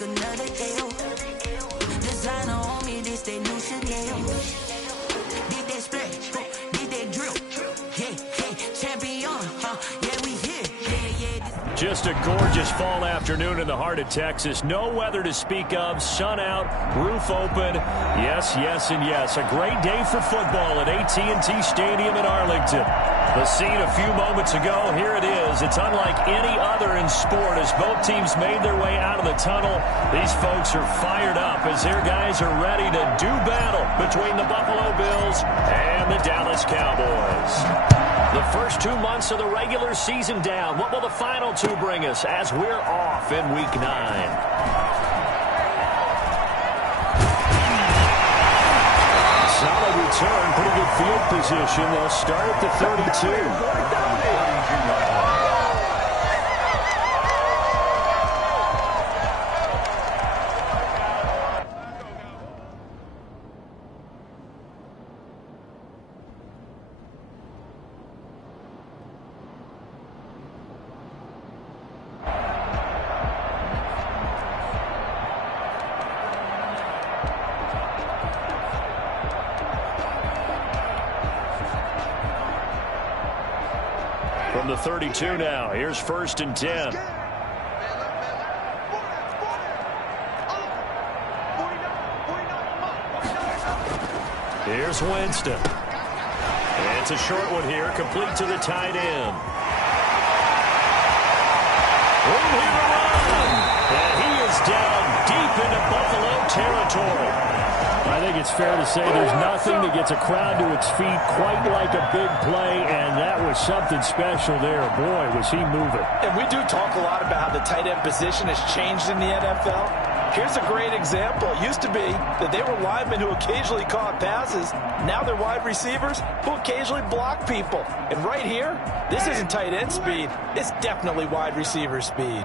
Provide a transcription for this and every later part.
like another L. Designer on me, this they new Chanel. Did they split? Did they drill? Yeah, yeah, champion, huh? Yeah, we here. Yeah. Just a gorgeous fall afternoon in the heart of Texas. No weather to speak of. Sun out, roof open. Yes, yes, and yes. A great day for football at AT&T Stadium in Arlington. The scene a few moments ago, here it is. It's unlike any other in sport as both teams made their way out of the tunnel. These folks are fired up as their guys are ready to do battle between the Buffalo Bills and the Dallas Cowboys. The first 2 months of the regular season down. What will the final two bring us as we're off in Week 9? Solid return, pretty good field position. They'll start at the 32. From the 32 now, here's 1st and 10. Here's Winston. And it's a short one here, complete to the tight end. Room here to run. And he is down deep into Buffalo territory. I think it's fair to say there's nothing that gets a crowd to its feet quite like a big play, and that was something special there. Boy, was he moving. And we do talk a lot about how the tight end position has changed in the NFL. Here's a great example. It used to be that they were linemen who occasionally caught passes. Now they're wide receivers who occasionally block people. And right here, this isn't tight end speed. It's definitely wide receiver speed.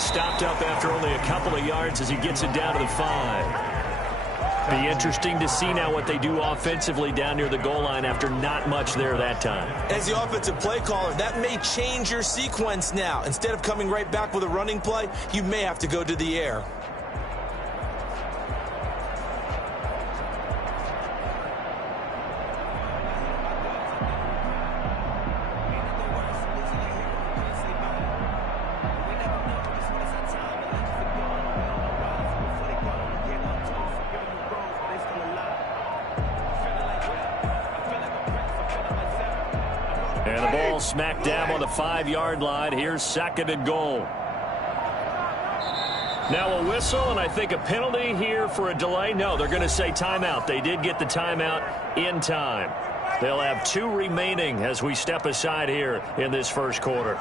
Stopped up after only a couple of yards as he gets it down to the 5. Be interesting to see now what they do offensively down near the goal line after not much there that time. As the offensive play caller, that may change your sequence now. Instead of coming right back with a running play, you may have to go to the air. And the ball smack dab on the 5-yard line. Here's 2nd and goal. Now a whistle, and I think a penalty here for a delay. No, they're going to say timeout. They did get the timeout in time. They'll have 2 remaining as we step aside here in this first quarter.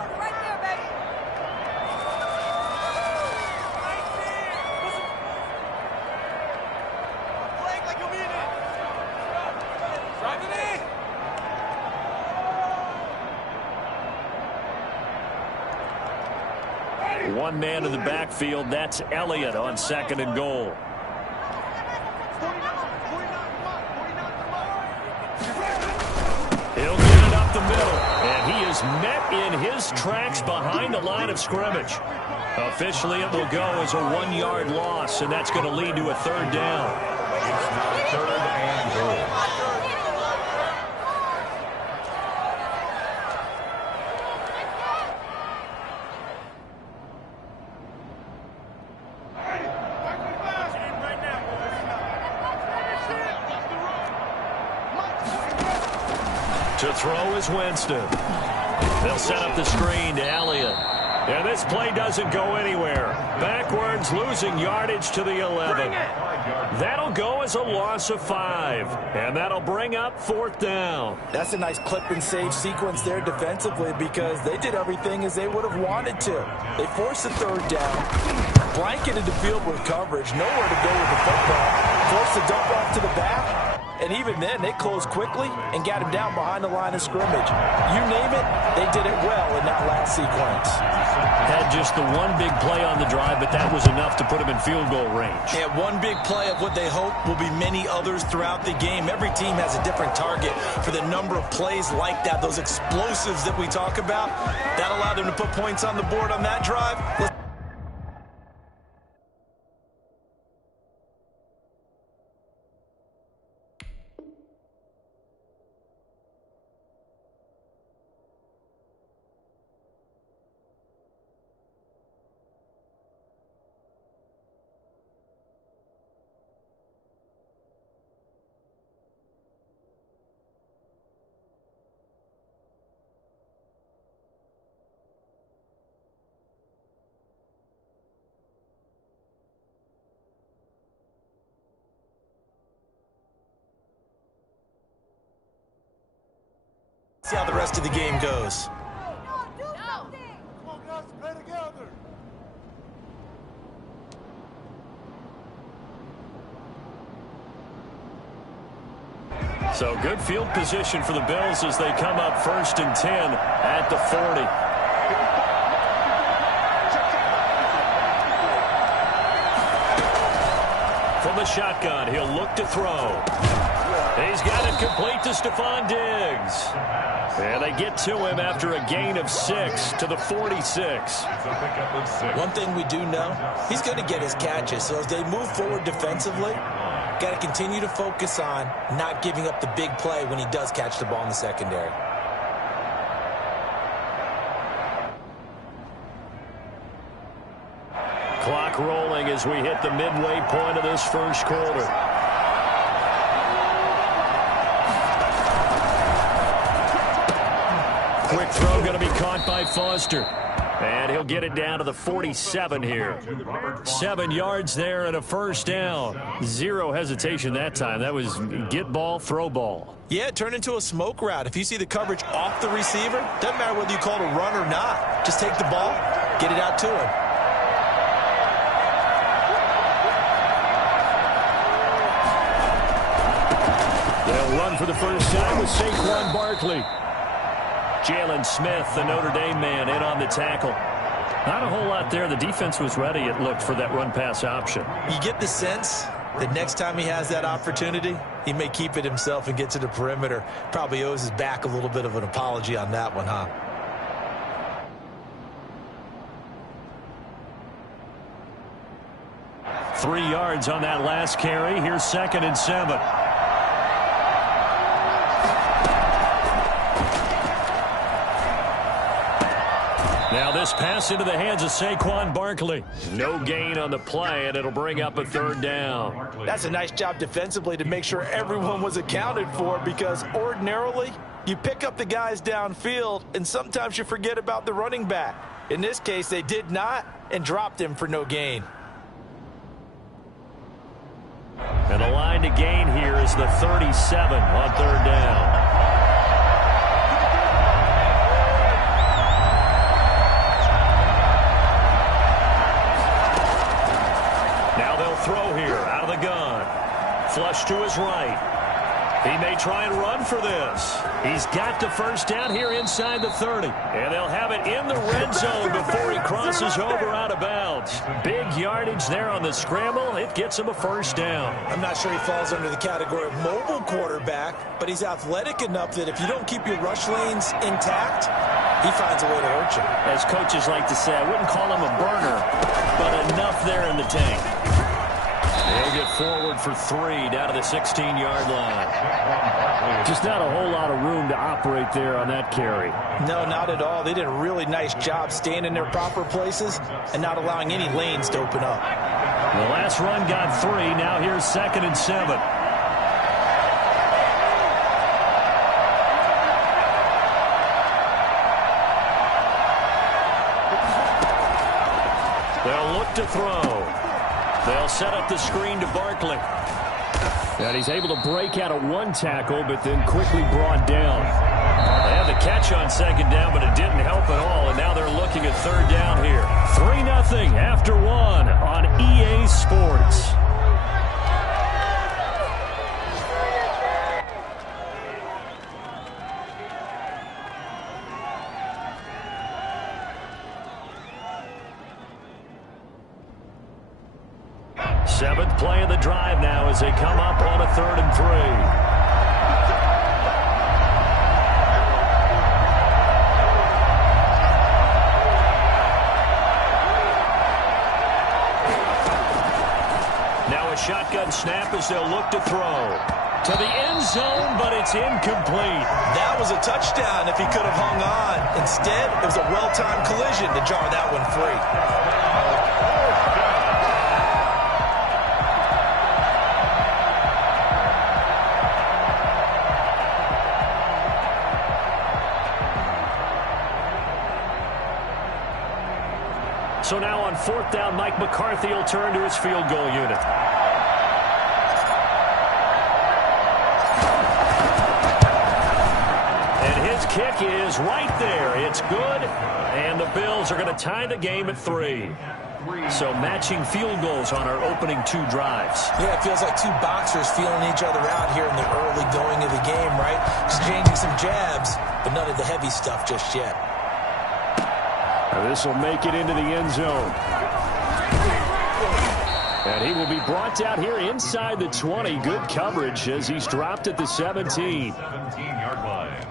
One man in the backfield. That's Elliott on 2nd and goal. He'll get it up the middle. And he is met in his tracks behind the line of scrimmage. Officially, it will go as a 1-yard loss, and that's going to lead to a 3rd down. 3rd and goal. To throw is Winston. They'll set up the screen to Elliott. And this play doesn't go anywhere. Backwards, losing yardage to the 11. That'll go as a loss of 5. And that'll bring up 4th down. That's a nice clip and save sequence there defensively because they did everything as they would have wanted to. They forced the 3rd down, blanketed the field with coverage, nowhere to go with the football, forced the dump off to the back. And even then, they closed quickly and got him down behind the line of scrimmage. You name it, they did it well in that last sequence. Had just the one big play on the drive, but that was enough to put him in field goal range. Yeah, one big play of what they hope will be many others throughout the game. Every team has a different target for the number of plays like that, those explosives that we talk about. That allowed them to put points on the board on that drive. See how the rest of the game goes. So good field position for the Bills as they come up 1st and 10 at the 40. From the shotgun, he'll look to throw. He's got it complete to Stephon Diggs. And they get to him after a gain of 6 to the 46. One thing we do know, he's going to get his catches. So as they move forward defensively, got to continue to focus on not giving up the big play when he does catch the ball in the secondary. Clock rolling as we hit the midway point of this first quarter. Quick throw going to be caught by Foster. And he'll get it down to the 47 here. 7 yards there and a first down. Zero hesitation that time. That was get ball, throw ball. Yeah, it turned into a smoke route. If you see the coverage off the receiver, doesn't matter whether you call it a run or not. Just take the ball, get it out to him. They'll run for the first time with Saquon Barkley. Jalen Smith, the Notre Dame man, in on the tackle. Not a whole lot there. The defense was ready, it looked, for that run-pass option. You get the sense that next time he has that opportunity, he may keep it himself and get to the perimeter. Probably owes his back a little bit of an apology on that one, huh? Three yards on that last carry. Here's 2nd and 7. Now this pass into the hands of Saquon Barkley. No gain on the play, and it'll bring up a 3rd down. That's a nice job defensively to make sure everyone was accounted for, because ordinarily you pick up the guys downfield and sometimes you forget about the running back. In this case, they did not and dropped him for no gain. And the line to gain here is the 37 on 3rd down. Throw here out of the gun. Flush to his right. He may try and run for this. He's got the first down here inside the 30. And they'll have it in the red zone before he crosses over out of bounds. Big yardage there on the scramble. It gets him a first down. I'm not sure he falls under the category of mobile quarterback, but he's athletic enough that if you don't keep your rush lanes intact, he finds a way to hurt you. As coaches like to say, I wouldn't call him a burner, but enough there in the tank. They'll get forward for 3 down to the 16-yard line. Just not a whole lot of room to operate there on that carry. No, not at all. They did a really nice job staying in their proper places and not allowing any lanes to open up. The last run got 3. Now here's 2nd and 7. They'll look to throw. They'll set up the screen to Barkley. And he's able to break out of one tackle, but then quickly brought down. They had the catch on 2nd down, but it didn't help at all, and now they're looking at 3rd down here. 3-0 after 1 on EA Sports. Seventh play of the drive now as they come up on a 3rd and 3. Now a shotgun snap as they'll look to throw. To the end zone, but it's incomplete. That was a touchdown if he could have hung on. Instead, it was a well-timed collision to jar that one free. So now on 4th down, Mike McCarthy will turn to his field goal unit. And his kick is right there. It's good. And the Bills are going to tie the game at 3. So matching field goals on our opening 2 drives. Yeah, it feels like 2 boxers feeling each other out here in the early going of the game, right? Exchanging some jabs, but none of the heavy stuff just yet. This will make it into the end zone. And he will be brought down here inside the 20. Good coverage as he's dropped at the 17. 17-yard line.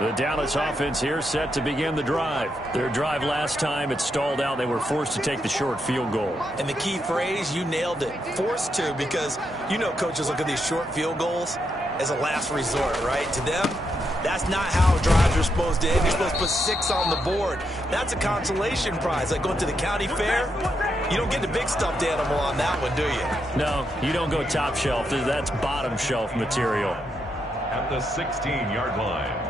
The Dallas offense here set to begin the drive. Their drive last time, it stalled out. They were forced to take the short field goal. And the key phrase, you nailed it. Forced to, because you know coaches look at these short field goals as a last resort, right? To them, that's not how drives are supposed to end. You're supposed to put 6 on the board. That's a consolation prize. Like going to the county fair, you don't get the big stuffed animal on that one, do you? No, you don't go top shelf. That's bottom shelf material. At the 16-yard line.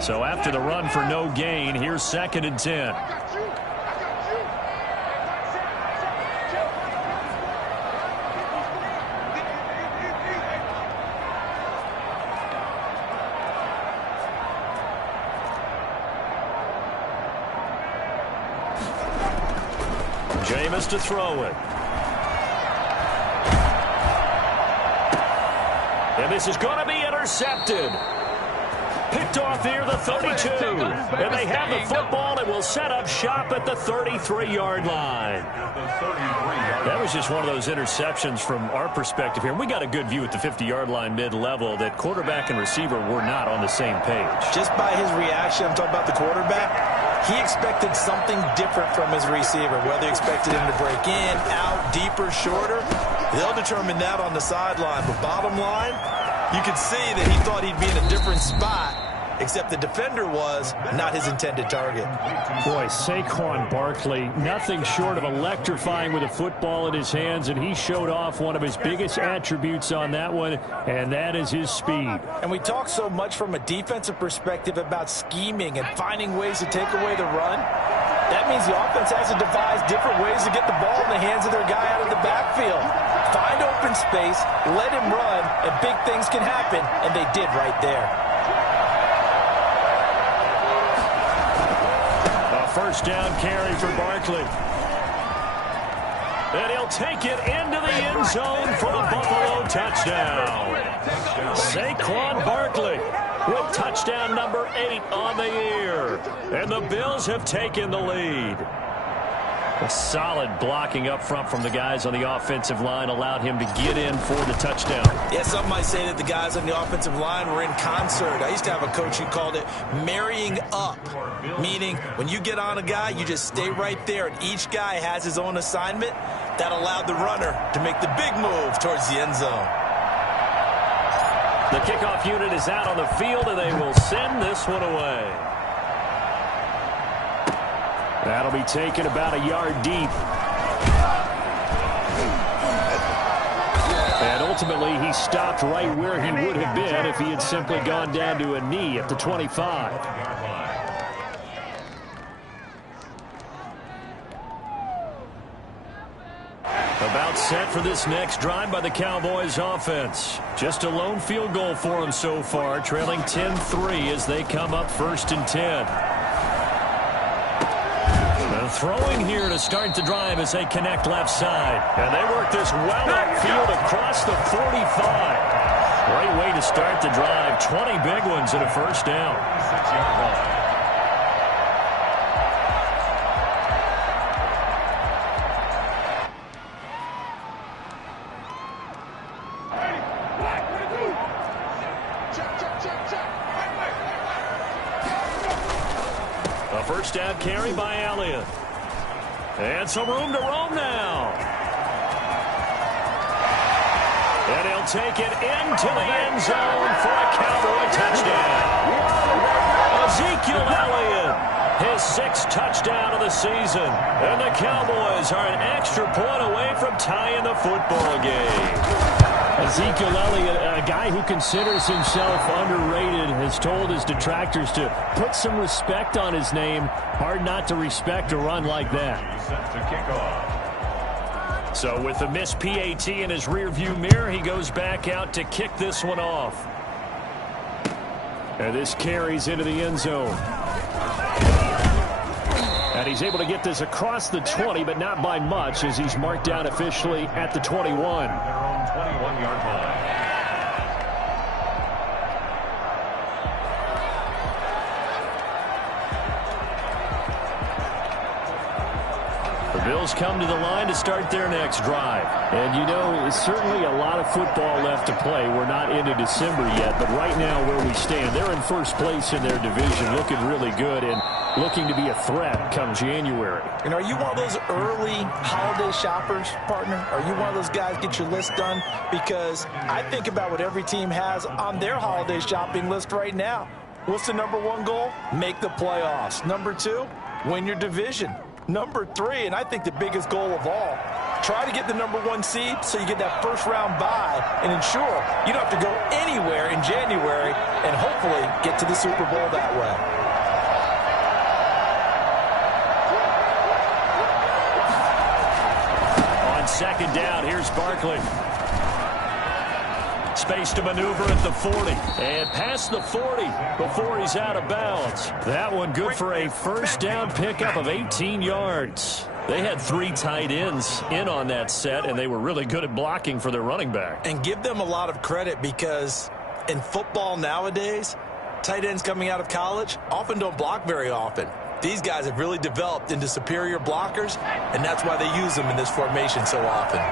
So after the run for no gain, here's 2nd and 10. Jameis to throw it. And this is going to be intercepted. Picked off near the 32. And they have the football and will set up shop at the 33-yard line. That was just one of those interceptions from our perspective here. We got a good view at the 50-yard line mid-level that quarterback and receiver were not on the same page. Just by his reaction, I'm talking about the quarterback, he expected something different from his receiver. Whether he expected him to break in, out, deeper, shorter, they'll determine that on the sideline. But bottom line, you could see that he thought he'd be in a different spot, except the defender was not his intended target. Boy, Saquon Barkley, nothing short of electrifying with a football in his hands, and he showed off one of his biggest attributes on that one, and that is his speed. And we talk so much from a defensive perspective about scheming and finding ways to take away the run. That means the offense has to devise different ways to get the ball in the hands of their guy out of the backfield. Find open space, let him run, and big things can happen, and they did right there. A first down carry for Barkley. And he'll take it into the end zone for the Buffalo touchdown. Saquon Barkley with touchdown number 8 on the year. And the Bills have taken the lead. A solid blocking up front from the guys on the offensive line allowed him to get in for the touchdown. Yeah, some might say that the guys on the offensive line were in concert. I used to have a coach who called it marrying up, meaning when you get on a guy, you just stay right there, and each guy has his own assignment. That allowed the runner to make the big move towards the end zone. The kickoff unit is out on the field, and they will send this one away. That'll be taken about a yard deep. And ultimately, he stopped right where he would have been if he had simply gone down to a knee at the 25. About set for this next drive by the Cowboys offense. Just a lone field goal for them so far, trailing 10-3 as they come up 1st and 10. throwing here to start the drive as they connect left side. And they work this well upfield across the 45. Great way to start the drive. 20 big ones and a first down. 6-yard line. A first down carry by Elliott. And some room to roam now. And he'll take it into the end zone for a Cowboy touchdown. Ezekiel Elliott, his 6th touchdown of the season. And the Cowboys are an extra point away from tying the football game. Ezekiel Elliott, a guy who considers himself underrated, has told his detractors to put some respect on his name. Hard not to respect a run like that. Set to kick off. So with the missed PAT in his rearview mirror, he goes back out to kick this one off. And this carries into the end zone. And he's able to get this across the 20, but not by much, as he's marked down officially at the 21. Their own 21-yard line. The Bills come to the line to start their next drive. And, you know, there's certainly a lot of football left to play. We're not into December yet, but right now where we stand, they're in first place in their division, looking really good and looking to be a threat come January. And are you one of those early holiday shoppers, partner? Are you one of those guys get your list done? Because I think about what every team has on their holiday shopping list right now. What's the #1 goal? Make the playoffs. #2, win your division. #3, and I think the biggest goal of all, try to get the #1 seed so you get that first-round bye and ensure you don't have to go anywhere in January and hopefully get to the Super Bowl that way. On second down, here's Barkley. Space to maneuver at the 40. And past the 40 before he's out of bounds. That one good for a first down pickup of 18 yards. They had 3 tight ends in on that set, and they were really good at blocking for their running back. And give them a lot of credit because in football nowadays, tight ends coming out of college often don't block very often. These guys have really developed into superior blockers, and that's why they use them in this formation so often.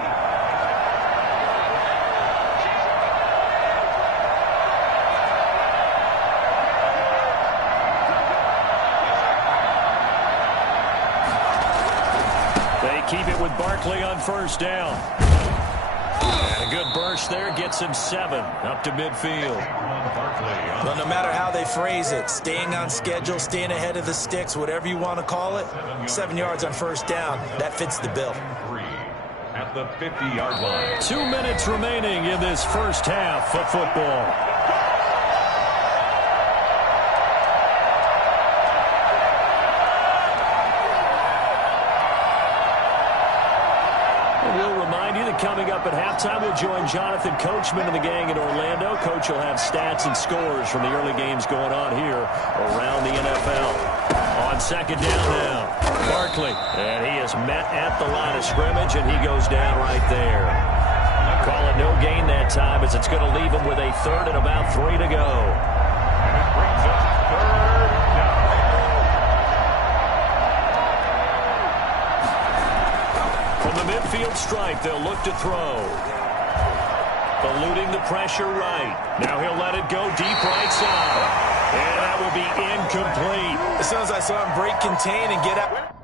Keep it with Barkley on first down. And a good burst there gets him 7 up to midfield. Well, no matter how they phrase it, staying on schedule, staying ahead of the sticks, whatever you want to call it, 7 yards on first down, that fits the bill. At the 50-yard line. 2 minutes remaining in this first half of football. Coming up at halftime, we'll join Jonathan Coachman and the gang in Orlando. Coach will have stats and scores from the early games going on here around the NFL. On second down now, Barkley. And he is met at the line of scrimmage, and he goes down right there. Call it no gain that time, as it's going to leave him with a 3rd and about 3 to go. It brings up 3rd down. From the midfield stripe, they'll look to throw. Eluding the pressure right. Now he'll let it go deep right side. And that will be incomplete. As soon as I saw him break, contain, and get out.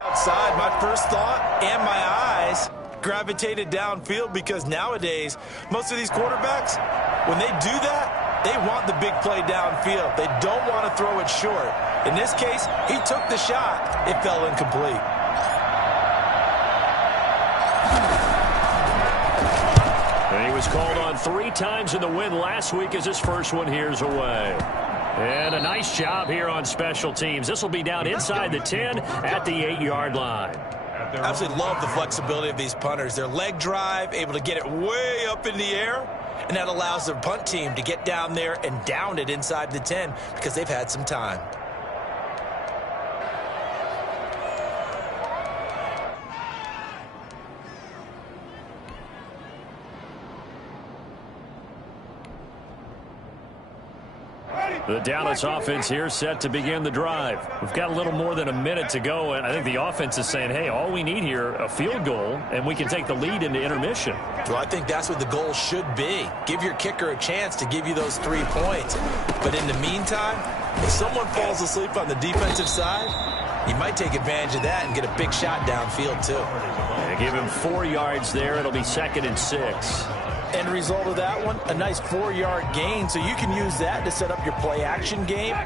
Outside, my first thought and my eyes gravitated downfield because nowadays, most of these quarterbacks, when they do that, they want the big play downfield. They don't want to throw it short. In this case, he took the shot. It fell incomplete. And he was called on 3 times in the win last week as his first one here's away. And a nice job here on special teams. This will be down inside the 10 at the 8-yard line. I absolutely love the flexibility of these punters. Their leg drive, able to get it way up in the air. And that allows their punt team to get down there and down it inside the 10 because they've had some time. The Dallas offense here set to begin the drive. We've got a little more than a minute to go, and I think the offense is saying, hey, all we need here, a field goal, and we can take the lead into intermission. Well, I think that's what the goal should be. Give your kicker a chance to give you those 3 points. But in the meantime, if someone falls asleep on the defensive side, you might take advantage of that and get a big shot downfield, too. And give him 4 yards there. It'll be 2nd and 6. End result of that one, a nice 4-yard gain, so you can use that to set up your play-action game,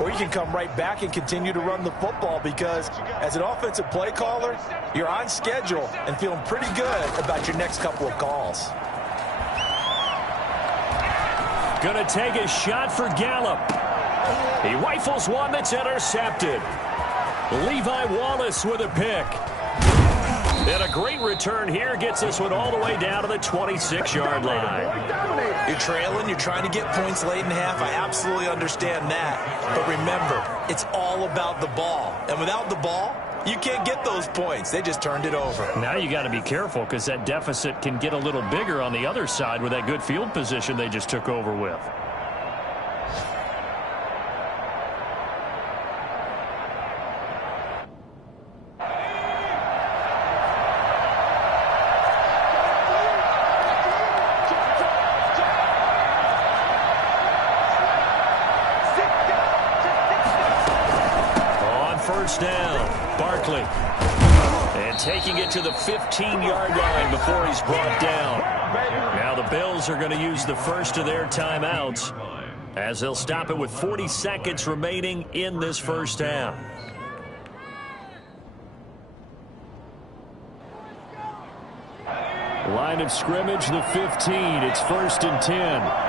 or you can come right back and continue to run the football because as an offensive play caller, you're on schedule and feeling pretty good about your next couple of calls. Gonna take a shot for Gallup. He rifles one that's intercepted. Levi Wallace with a pick. And a great return here gets this one all the way down to the 26-yard line. You're trailing, you're trying to get points late in half. I absolutely understand that. But remember, it's all about the ball. And without the ball, you can't get those points. They just turned it over. Now you got to be careful because that deficit can get a little bigger on the other side with that good field position they just took over with. Down, Barkley, and taking it to the 15-yard line before he's brought down. Now the Bills are going to use the first of their timeouts as they'll stop it with 40 seconds remaining in this first half. Line of scrimmage, the 15. It's 1st and 10.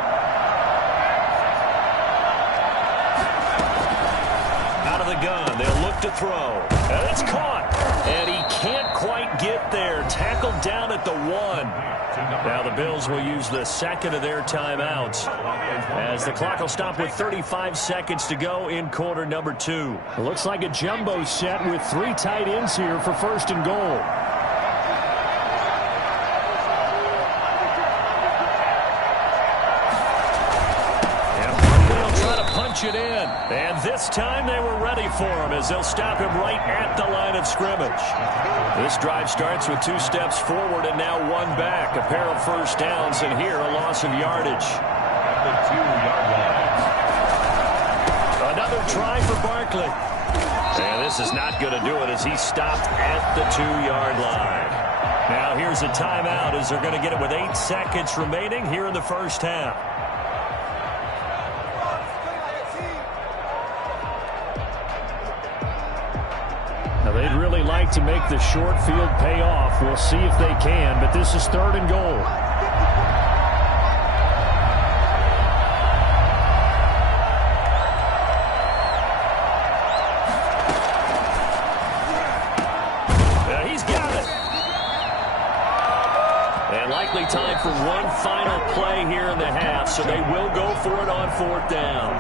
Gun. They'll look to throw. And it's caught. And he can't quite get there. Tackled down at the 1. Now the Bills will use the second of their timeouts as the clock will stop with 35 seconds to go in quarter number 2. It looks like a jumbo set with 3 tight ends here for 1st and goal. It in, and this time they were ready for him as they'll stop him right at the line of scrimmage. This drive starts with 2 steps forward and now 1 back. A pair of first downs, and here a loss of yardage. At the 2-yard line. Another try for Barkley. And this is not going to do it as he's stopped at the 2-yard line. Now here's a timeout as they're going to get it with 8 seconds remaining here in the first half. They'd really like to make the short field pay off. We'll see if they can, but this is 3rd and goal. He's got it. And likely time for one final play here in the half, so they will go for it on 4th down.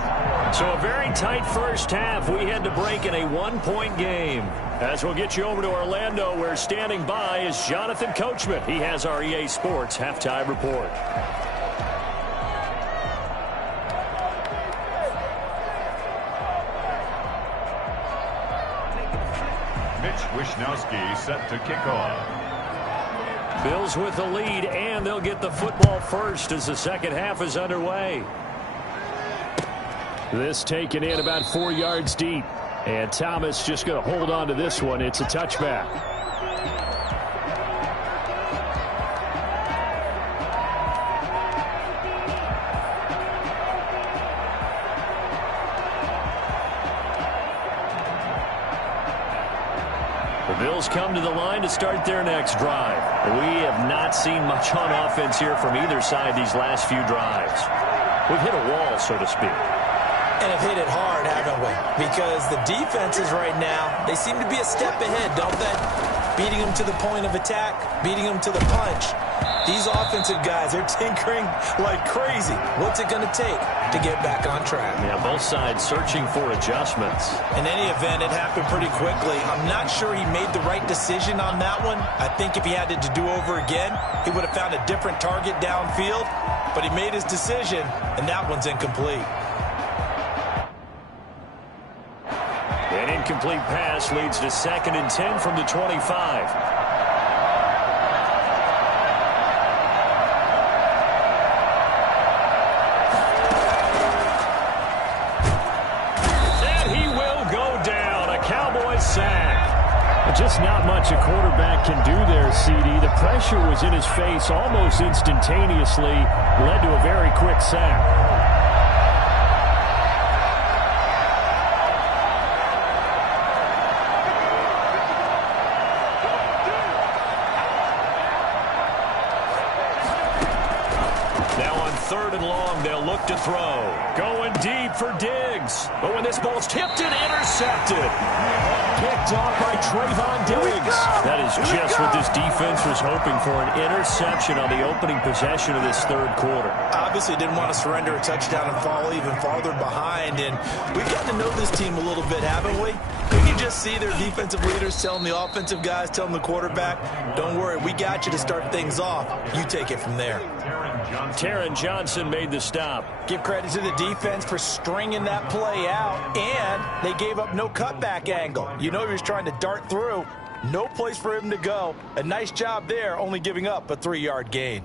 So a very tight first half. We had to break in a 1-point game. As we'll get you over to Orlando, where standing by is Jonathan Coachman. He has our EA Sports halftime report. Mitch Wishnowsky set to kick off. Bills with the lead, and they'll get the football first as the second half is underway. This taken in about 4 yards deep. And Thomas just going to hold on to this one. It's a touchback. The Bills come to the line to start their next drive. We have not seen much on offense here from either side these last few drives. We've hit a wall, so to speak. And have hit it hard, haven't we? Because the defenses right now, they seem to be a step ahead, don't they? Beating them to the point of attack, beating them to the punch. These offensive guys, they're tinkering like crazy. What's it going to take to get back on track? Yeah, both sides searching for adjustments. In any event, it happened pretty quickly. I'm not sure he made the right decision on that one. I think if he had it to do over again, he would have found a different target downfield. But he made his decision, and that one's incomplete. An incomplete pass leads to 2nd and 10 from the 25. Sack. Just not much a quarterback can do there, CD. The pressure was in his face almost instantaneously, led to a very quick sack. Now on 3rd and long, they'll look to throw. Going deep for Diggs. But when this ball's tipped and intercepted. Picked off by Trayvon Diggs. That is just what this defense was hoping for, an interception on the opening possession of this 3rd quarter. Obviously didn't want to surrender a touchdown and fall even farther behind. And we've gotten to know this team a little bit, haven't we? We can just see their defensive leaders telling the offensive guys, telling the quarterback, don't worry, we got you to start things off. You take it from there. Taron Johnson made the stop. Give credit to the defense for stringing that play out, and they gave up no cutback angle. You know he was trying to dart through. No place for him to go. A nice job there, only giving up a 3-yard gain.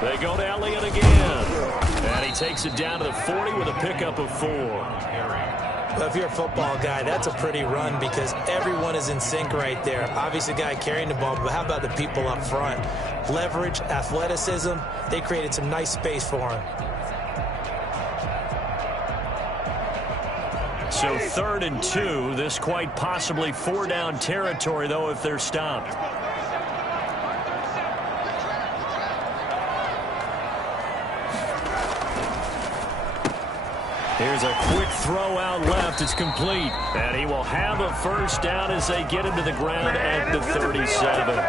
They go to Elliott again. And he takes it down to the 40 with a pickup of 4. Well, if you're a football guy, that's a pretty run because everyone is in sync right there. Obviously, the guy carrying the ball, but how about the people up front? Leverage, athleticism, they created some nice space for him. So 3rd and 2, this quite possibly 4-down territory, though, if they're stopped. Here's a quick throw out left. It's complete. And he will have a 1st down as they get him to the ground at the 37.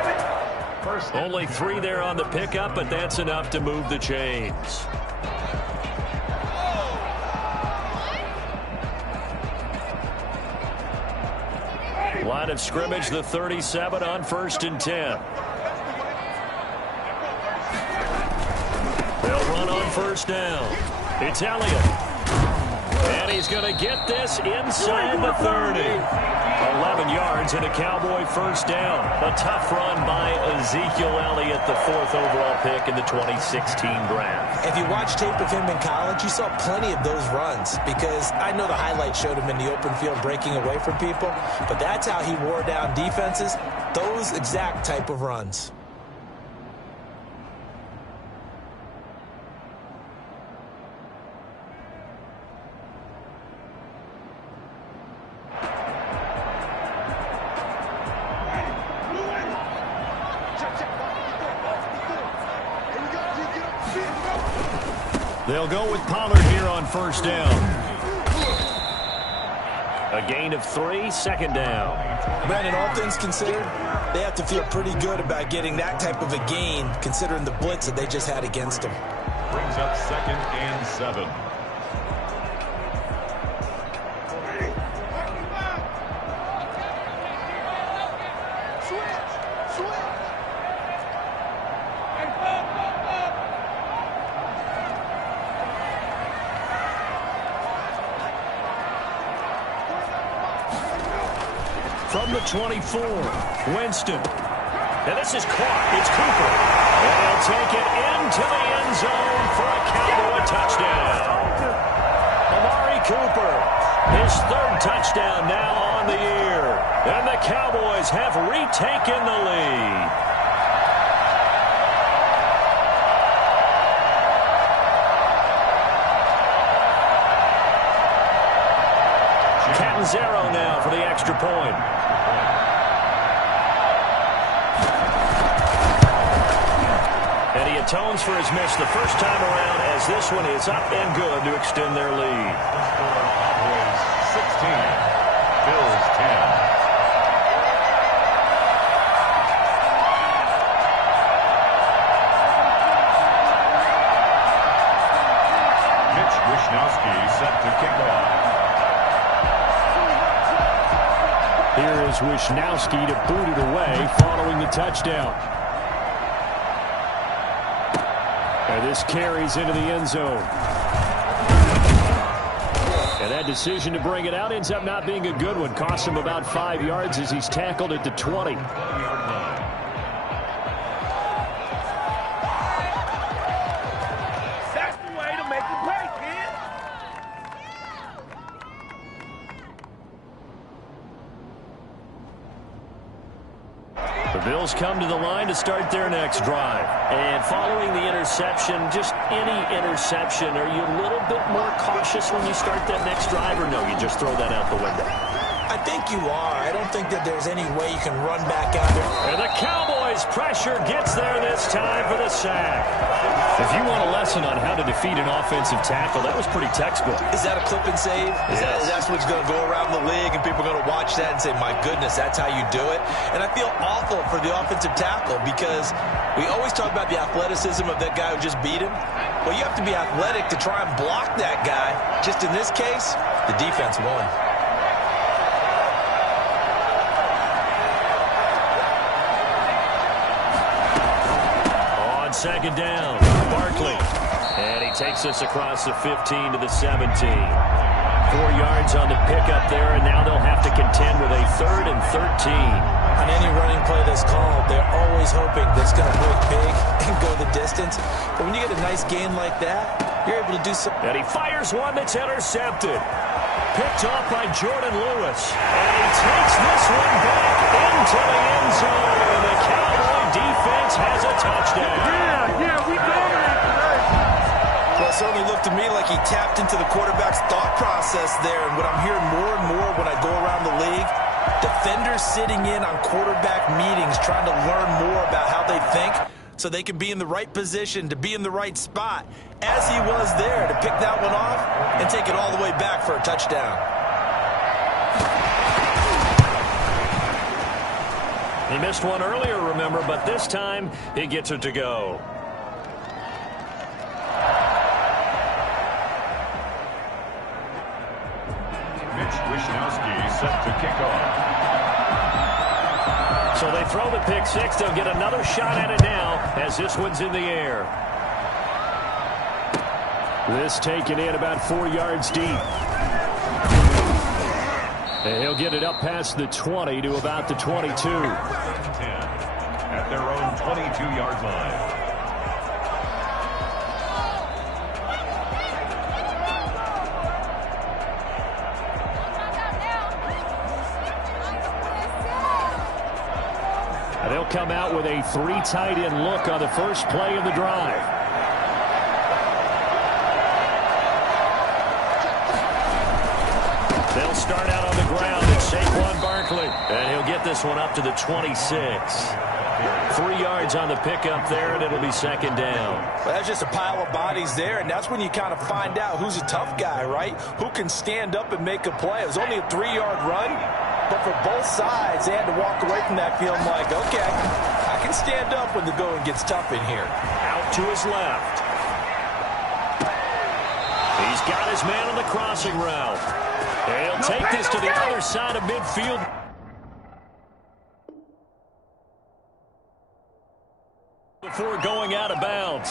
Only 3 there on the pickup, but that's enough to move the chains. Line of scrimmage, the 37 on 1st and 10. They'll run on 1st down. It's Elliott. And he's going to get this inside the 30. 11 yards and a Cowboy 1st down. A tough run by Ezekiel Elliott, the 4th overall pick in the 2016 draft. If you watch tape of him in college, you saw plenty of those runs because I know the highlights showed him in the open field breaking away from people, but that's how he wore down defenses, those exact type of runs. They'll go with Pollard here on 1st down. A gain of 3, 2nd down. Brandon, all things considered, they have to feel pretty good about getting that type of a gain, considering the blitz that they just had against them. Brings up 2nd and 7. From the 24, Winston. And this is caught. It's Cooper. And he'll take it into the end zone for a Cowboy touchdown. Amari Cooper, his 3rd touchdown now on the year. And the Cowboys have retaken the lead. 2nd and 0 now for the extra point. And he atones for his miss the first time around as this one is up and good to extend their lead. Cowboys 16, Bills 10. Set to kick off. Here is Wishnowski to boot it away following the touchdown. And this carries into the end zone. And that decision to bring it out ends up not being a good one. Cost him about 5 yards as he's tackled at the 20. Bills come to the line to start their next drive. And following the interception, just any interception, are you a little bit more cautious when you start that next drive, or no, you just throw that out the window? I think you are. I don't think that there's any way you can run back out there. And the Cowboys' pressure gets there this time for the sack. If you want a lesson on how to defeat an offensive tackle, that was pretty textbook. Is that a clip and save? Yes. That's what's going to go around the league, and people are going to watch that and say, my goodness, that's how you do it. And I feel awful for the offensive tackle because we always talk about the athleticism of that guy who just beat him. Well, you have to be athletic to try and block that guy. Just in this case, the defense won. Second down, Barkley. And he takes us across the 15 to the 17. 4 yards on the pickup there, and now they'll have to contend with a 3rd and 13. On any running play that's called, they're always hoping that it's going to break big and go the distance. But when you get a nice gain like that, you're able to do something. And he fires one that's intercepted. Picked off by Jordan Lewis. And he takes this one back into the end zone. And the Cowboy defense has a touchdown. We dominate today. Well, it certainly looked to me like he tapped into the quarterback's thought process there. And what I'm hearing more and more when I go around the league, defenders sitting in on quarterback meetings trying to learn more about how they think so they can be in the right position to be in the right spot, as he was there to pick that one off and take it all the way back for a touchdown. He missed one earlier, remember, but this time he gets it to go. Mitch Wishnowski set to kick off. So they throw the pick six. They'll get another shot at it now as this one's in the air. This taken in about 4 yards deep. And he'll get it up past the 20 to about the 22. At their own 22-yard line. They'll come out with a 3 tight end look on the first play of the drive. They'll start out on the ground at Saquon Barkley. And he'll get this one up to the 26. 3 yards on the pickup there, and it'll be second down. Well, that's just a pile of bodies there, and that's when you kind of find out who's a tough guy, right? Who can stand up and make a play. It was only a 3-yard run. But for both sides, they had to walk away from that feeling like, okay, I can stand up when the going gets tough in here. Out to his left. He's got his man on the crossing route. He'll take this to the other side of midfield. Before going out of bounds.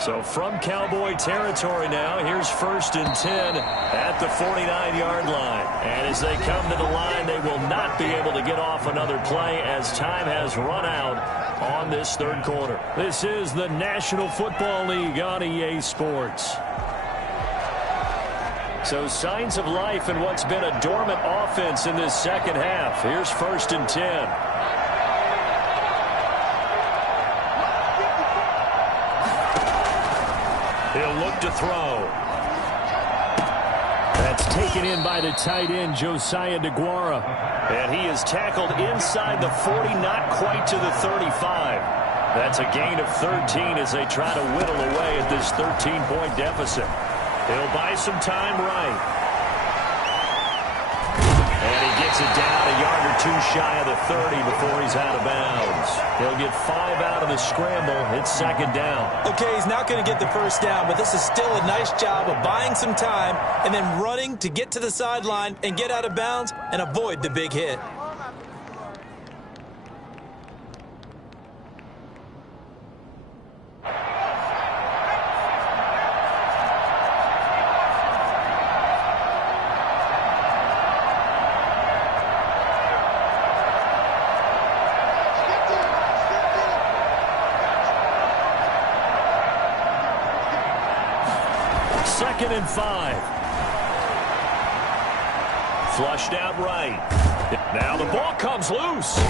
So from Cowboy territory now, here's 1st and 10 at the 49-yard line. And as they come to the line, they will not be able to get off another play as time has run out on this third quarter. This is the National Football League on EA Sports. So signs of life in what's been a dormant offense in this second half. Here's 1st and 10. He'll look to throw. That's taken in by the tight end, Josiah DeGuara. And he is tackled inside the 40, not quite to the 35. That's a gain of 13 as they try to whittle away at this 13-point deficit. He'll buy some time right. And he gets it down a yard or two shy of the 30 before he's out of bounds. He'll get 5 out of the scramble. It's second down. Okay, he's not going to get the first down, but this is still a nice job of buying some time and then running to get to the sideline and get out of bounds and avoid the big hit. Second and 5. Flushed out right. Now the ball comes loose.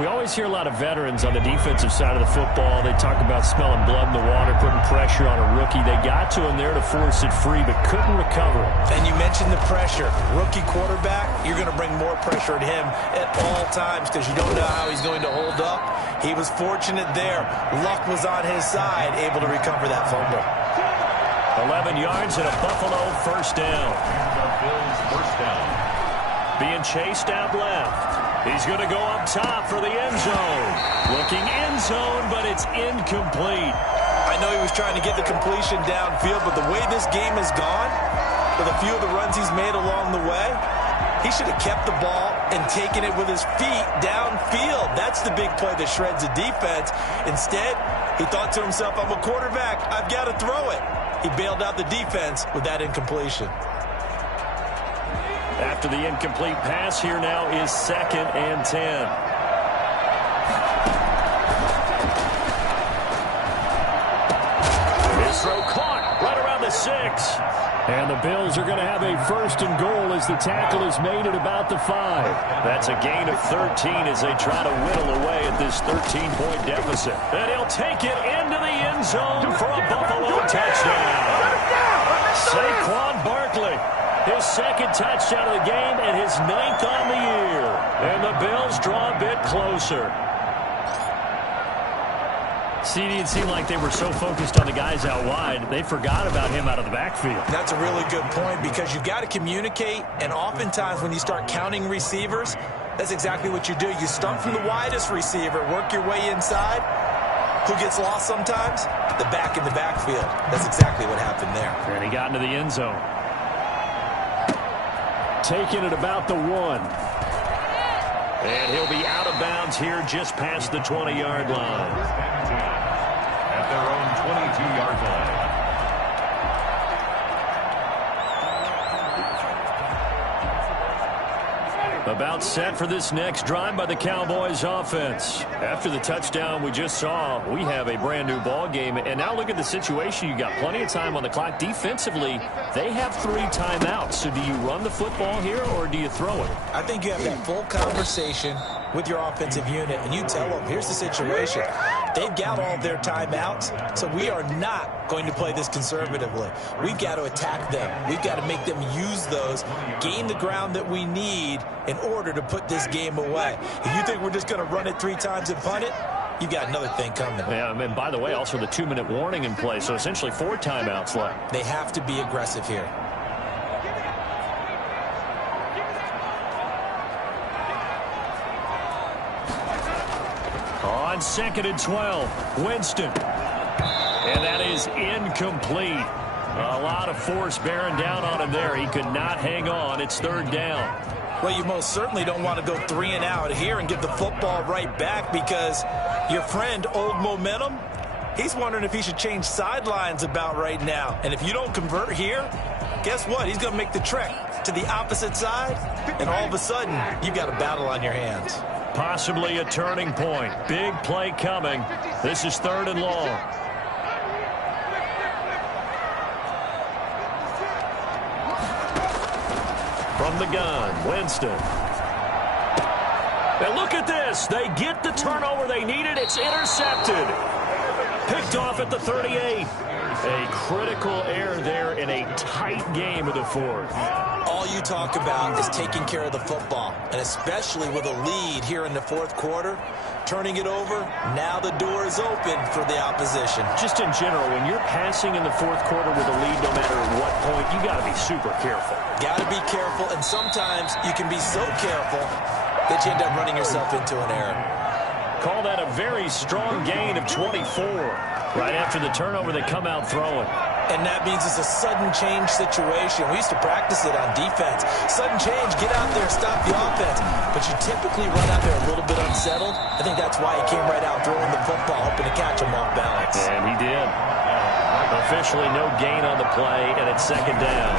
We always hear a lot of veterans on the defensive side of the football. They talk about smelling blood in the water, putting pressure on a rookie. They got to him there to force it free, but couldn't recover it. And you mentioned the pressure. Rookie quarterback, you're going to bring more pressure at him at all times because you don't know how he's going to hold up. He was fortunate there. Luck was on his side, able to recover that fumble. 11 yards and a Buffalo first down. The Bills first down. Being chased out left. He's going to go up top for the end zone. Looking end zone, but it's incomplete. I know he was trying to get the completion downfield, but the way this game has gone, with a few of the runs he's made along the way, he should have kept the ball and taken it with his feet downfield. That's the big play that shreds the defense. Instead, he thought to himself, I'm a quarterback. I've got to throw it. He bailed out the defense with that incompletion. After the incomplete pass, here now is 2nd and 10. His throw caught right around the 6. And the Bills are going to have a first and goal as the tackle is made at about the 5. That's a gain of 13 as they try to whittle away at this 13-point deficit. And he'll take it into the end zone for a Buffalo touchdown. Saquon Barkley. His second touchdown of the game and his 9th on the year. And the Bills draw a bit closer. CD, it seemed like they were so focused on the guys out wide, they forgot about him out of the backfield. That's a really good point because you've got to communicate, and oftentimes when you start counting receivers, that's exactly what you do. You start from the widest receiver, work your way inside. Who gets lost sometimes? The back in the backfield. That's exactly what happened there. And he got into the end zone. Taking it about the 1. And he'll be out of bounds here just past the 20-yard line. At their own 22-yard line. About set for this next drive by the Cowboys offense. After the touchdown we just saw, we have a brand new ball game. And now look at the situation. You got plenty of time on the clock. Defensively, they have 3 timeouts. So do you run the football here or do you throw it? I think you have that full conversation with your offensive unit, and you tell them, here's the situation. They've got all their timeouts, so we are not going to play this conservatively. We've got to attack them. We've got to make them use those, gain the ground that we need in order to put this game away. If you think we're just going to run it 3 times and punt it, you got another thing coming. Yeah, and by the way, also the 2-minute warning in play, so essentially 4 timeouts left. They have to be aggressive here. On 2nd and 12, Winston. And that is incomplete. A lot of force bearing down on him there. He could not hang on. It's 3rd down. Well, you most certainly don't want to go 3 and out here and give the football right back because your friend, Old Momentum, he's wondering if he should change sidelines about right now. And if you don't convert here, guess what? He's going to make the trek to the opposite side, and all of a sudden, you've got a battle on your hands. Possibly a turning point. Big play coming. This is 3rd and long. From the gun, Winston. And look at this. They get the turnover they needed. It's intercepted. Picked off at the 38. A critical error there in a tight game of the fourth. All you talk about is taking care of the football, and especially with a lead here in the fourth quarter, turning it over, now the door is open for the opposition. Just in general, when you're passing in the fourth quarter with a lead, no matter at what point, you got to be super careful. Got to be careful, and sometimes you can be so careful that you end up running yourself into an error. Call that a very strong gain of 24. Right after the turnover, they come out throwing. And that means it's a sudden change situation. We used to practice it on defense. Sudden change, get out there, stop the offense. But you typically run out there a little bit unsettled. I think that's why he came right out throwing the football, hoping to catch him off balance. And he did. Officially no gain on the play, and it's second down.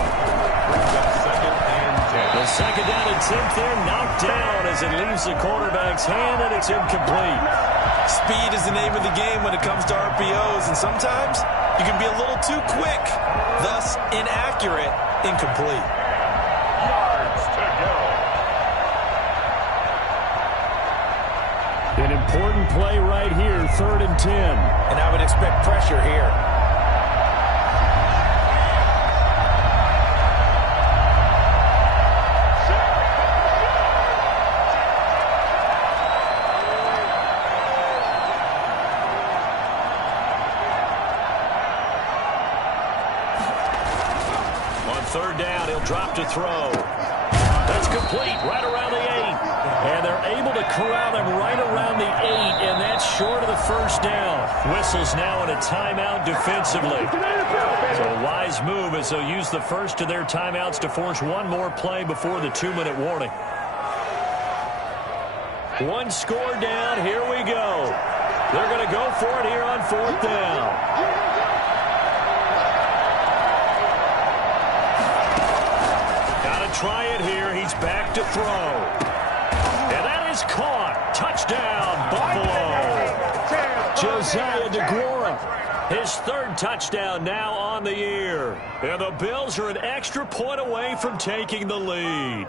The second down attempt there knocked down as it leaves the quarterback's hand, and it's incomplete. Speed is the name of the game when it comes to RPOs, and sometimes you can be a little too quick, thus inaccurate, incomplete. Yards to go. An important play right here, 3rd and 10. And I would expect pressure here. Third down, he'll drop to throw. That's complete, right around the 8. And they're able to corral him right around the 8, and that's short of the first down. Whistles now in a timeout defensively. So a wise move as they'll use the first of their timeouts to force one more play before the 2-minute warning. One score down, here we go. They're going to go for it here on 4th down. Try it here. He's back to throw. And that is caught. Touchdown, Buffalo. Josiah DeGuara. His 3rd touchdown now on the year. And the Bills are an extra point away from taking the lead.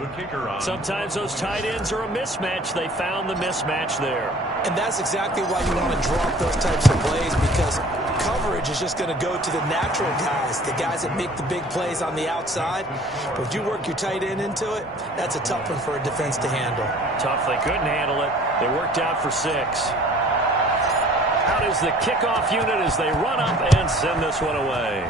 The kicker on. Sometimes those tight ends are a mismatch. They found the mismatch there. And that's exactly why you want to drop those types of plays, because coverage is just going to go to the natural guys, the guys that make the big plays on the outside. But if you work your tight end into it, that's a tough one for a defense to handle. Tough. They couldn't handle it. They worked out for 6. Out is the kickoff unit as they run up and send this one away.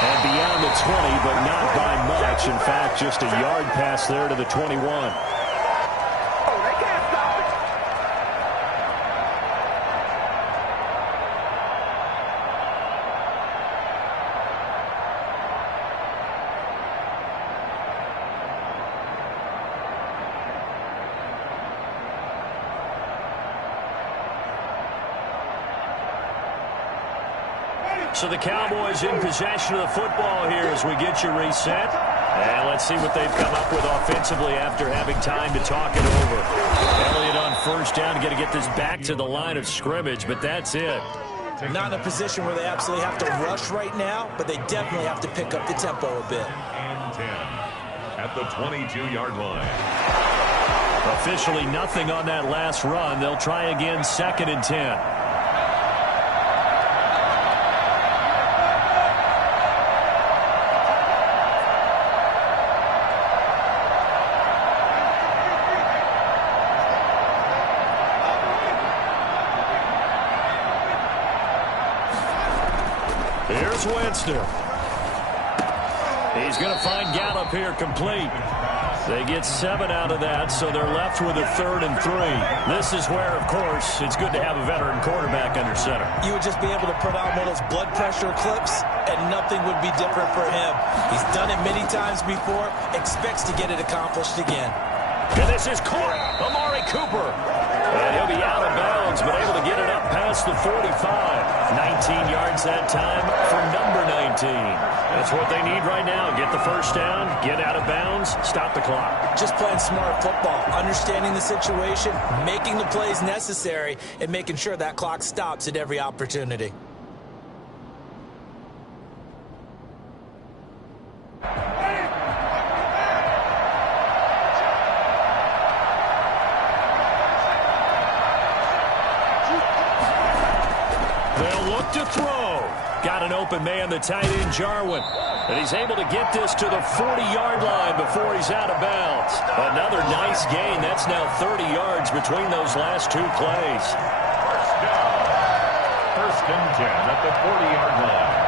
And beyond the 20, but not by much. In fact, just a yard pass there to the 21. So the Cowboys in possession of the football here as we get you reset. And let's see what they've come up with offensively after having time to talk it over. Elliott on first down, going to get this back to the line of scrimmage, but that's it. Not in a position where they absolutely have to rush right now, but they definitely have to pick up the tempo a bit. And 10 at the 22-yard line. Officially nothing on that last run. They'll try again, 2nd and 10. Here's Winston. He's going to find Gallup here complete. They get 7 out of that, so they're left with a 3rd and 3. This is where, of course, it's good to have a veteran quarterback under center. You would just be able to put on one of those blood pressure clips, and nothing would be different for him. He's done it many times before, expects to get it accomplished again. And this is caught. Amari Cooper. And he'll be out of bounds, but able to get it up past the 45. 19 yards that time for number 19. That's what they need right now. Get the first down, get out of bounds, stop the clock. Just playing smart football, understanding the situation, making the plays necessary, and making sure that clock stops at every opportunity. They'll look to throw. Got an open man, the tight end, Jarwin. And he's able to get this to the 40-yard line before he's out of bounds. Another nice gain. That's now 30 yards between those last two plays. First down. First and 10 at the 40-yard line.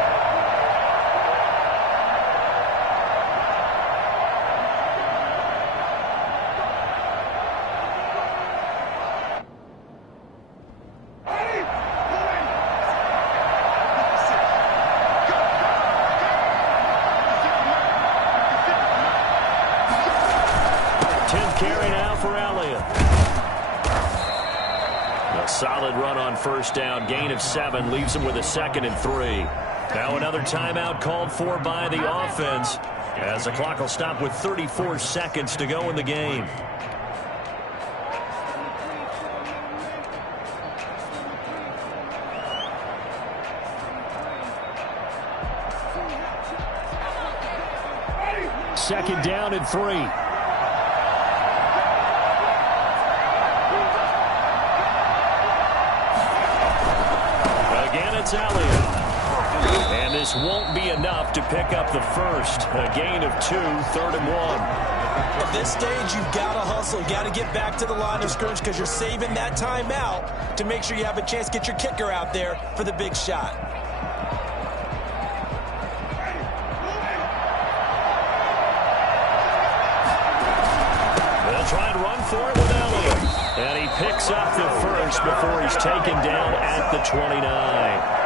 Carry now for Elliott. A solid run on first down. Gain of 7 leaves him with a 2nd and 3. Now another timeout called for by the offense as the clock will stop with 34 seconds to go in the game. Second down and 3. It's Elliott. And this won't be enough to pick up the first. A gain of 2, 3rd and 1. At this stage, you've got to hustle. You've got to get back to the line of scrimmage because you're saving that timeout to make sure you have a chance to get your kicker out there for the big shot. They'll try and run for it with Elliott. And he picks up the first before he's taken down at the 29.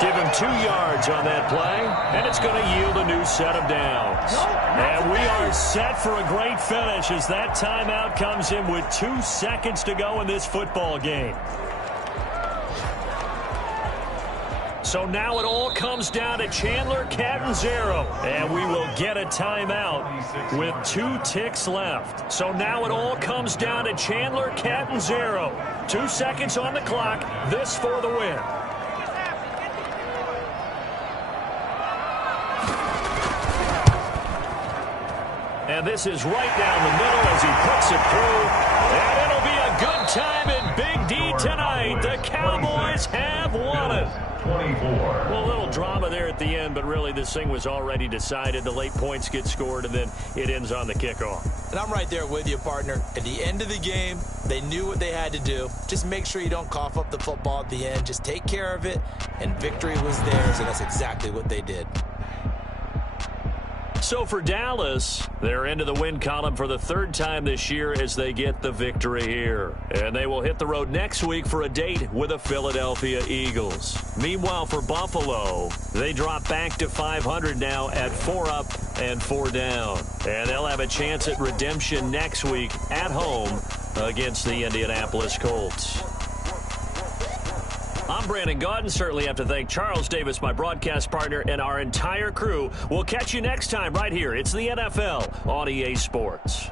Give him 2 yards on that play, and it's going to yield a new set of downs. And we are set for a great finish as that timeout comes in with 2 seconds to go in this football game. So now it all comes down to Chandler Catanzaro, and we will get a timeout with 2 ticks left. So now it all comes down to Chandler Catanzaro. 2 seconds on the clock, this for the win. And this is right down the middle as he puts it through. And it'll be a good time in Big D tonight. The Cowboys have won it. 24. Well, a little drama there at the end, but really this thing was already decided. The late points get scored, and then it ends on the kickoff. And I'm right there with you, partner. At the end of the game, they knew what they had to do. Just make sure you don't cough up the football at the end. Just take care of it, and victory was theirs, and that's exactly what they did. So for Dallas, they're into the win column for the 3rd time this year as they get the victory here. And they will hit the road next week for a date with the Philadelphia Eagles. Meanwhile, for Buffalo, they drop back to 500 now at 4 up and 4 down. And they'll have a chance at redemption next week at home against the Indianapolis Colts. I'm Brandon Gaudin. Certainly have to thank Charles Davis, my broadcast partner, and our entire crew. We'll catch you next time right here. It's the NFL on EA Sports.